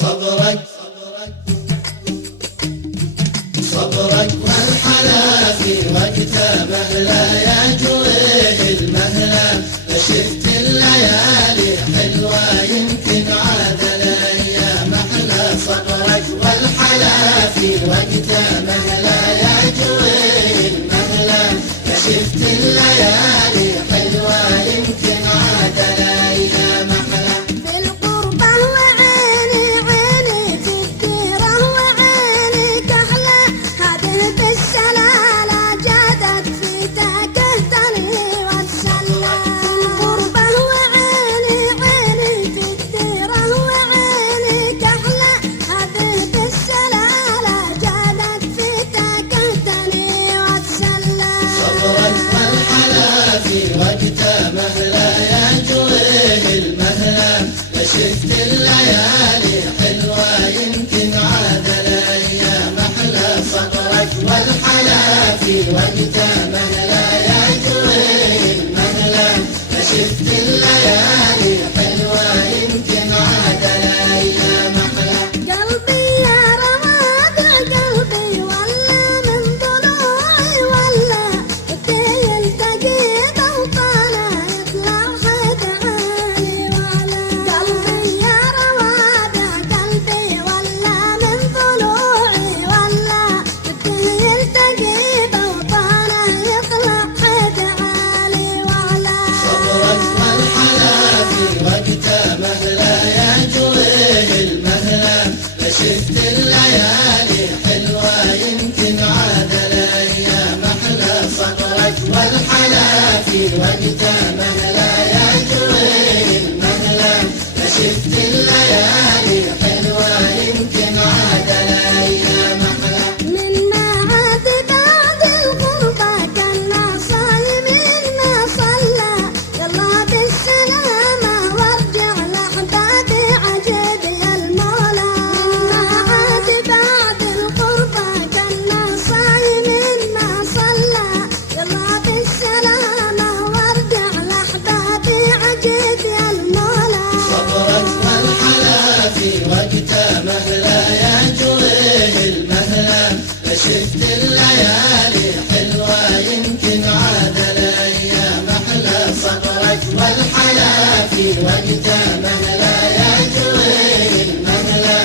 صبرك صبرك والحلا في وقته مهلا يا جويه المهلا. شفت الليالي حلوة يمكن عاد الأيام أحلى. صبرك والحلا في وقته مهلا يا جويه المهلا. شفت الليالي حلوة يمكن عاد الأيام أحلى. بالقربة وعيني عيني تديره وعيني كحلة. هذه بالسلالة جادت في تهتني وتسلى. بالقربة وعيني عيني تديره وعيني كحلة. هذه بالسلالة جادت في تهتني وتسلى. صبرك والحلا في وقته مهلا يا جويه المهلا. شفت الليالي حلوة يمكن عاد الأيام أحلى. صبرك والحلا في وقته مهلا يا جويه المهلا. شفت الليالي حلوة يمكن عاد الأيام أحلى. قلبي يا رواد قلبي ولا من ضلوعي ولا بدي يلتقي بوطانه يطلع حد عالي ولا. قلبي يا رواد قلبي ولا من ضلوعي ولا بدي يلتقي بوطانه يطلع حد عالي ولا. صبرك والحلا في وقته مهلا يا جويه المهلا. شفت الليالي حلوة يمكن عاد الأيام أحلى. صبرك والحلا في وقته مهلا يا جويه المهلا. شفت الليالي حلوة يمكن عاد الأيام أحلى. منا عاد بعد الغربة كنا صايمين ما صلى. يلا بالسلامة وارجع لأحبابي عجب يا المولى. منا عاد بعد الغربة كنا صايمين ما صلى. يلا بالسلامة وارجع لأحبابي عجب يا المولى. صبرك والحلا في وقته مهلا يا جويه المهلا. شفت الليالي حلوة يمكن عاد الأيام أحلى. صبرك والحلا في وقته مهلا يا جويه المهلا.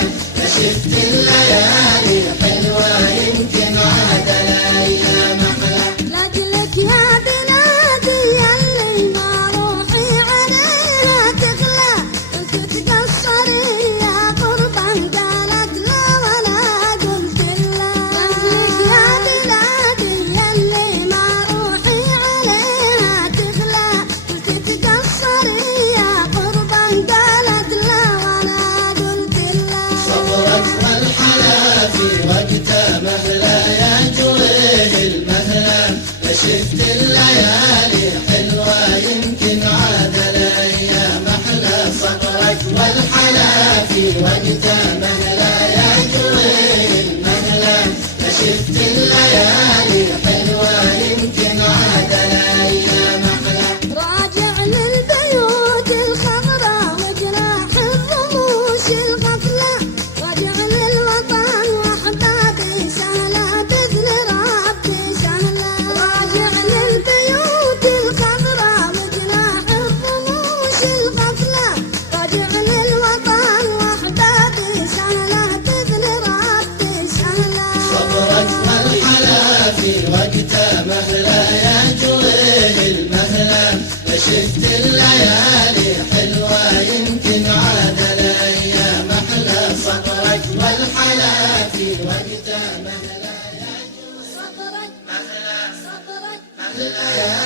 شفت الليالي حلوة يمكن عاد الأيام أحلى. لأجلك يا بلادي يلي ما روحي عليها تغلى. قلت تقصري يا قربا قالت لا ولا قلت لا. لأجلك يا بلادي يلي ما روحي عليها تغلى. قلت تقصري يا قربا قالت لا ولا قلت لا. صبرك والحلا في وقته مهلا يا جويه المهلا. شفت الليالي حلوة يمكن عاد الأيام أحلى. صبرك والحلا في وقته مهلا يا جويه المهلا. شفت الليالي حلوة يمكن عاد الأيام أحلى. راجع للبيوت الخضراء وجراح الرموش الغفلة. راجع للوطن وأحبابي سهلة بإذن ربي سهلة. راجع للبيوت الخضراء وجراح الرموش الغفلة. راجع للوطن وأحبابي سهلة بإذن ربي سهلة. صبرك والحلا في وقته مهلا يا جويه المهلا. شفت الليالي حلوة يمكن عاد الأيام أحلى. صبرك والحلا في وقته مهلا يا جويه. صبرك مهلا صبرك مهلا يا